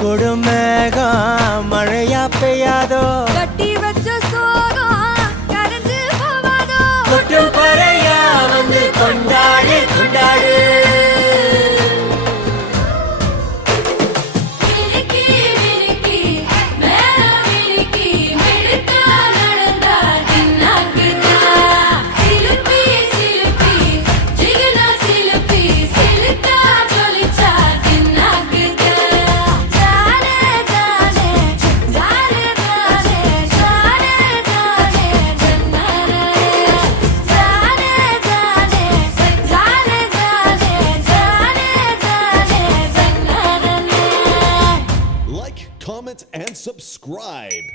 கொடுமேகம் மழையா பெய்யாதோ கட்டி வச்ச சோகம் கரைஞ்சு போவாதோ கொட்டும் பறையா வந்து கொண்டாடு கொண்டாடு மினுக்கி மினுக்கி மேல மினுக்கி மினுக்கா நடந்தா தின்னாக்குதா சிலுப்பி சிலுப்பி ஜிகுனா சிலுப்பி சிலுக்கா ஜொலிச்சா தின்னாக்குதா ஜானே ஜானே ஜானே ஜானே ஜானே ஜானே ஜன்னரே ஜானே ஜானே ஜானே ஜானே ஜானே ஜானே ஜன்னரே Like, comment, and subscribe.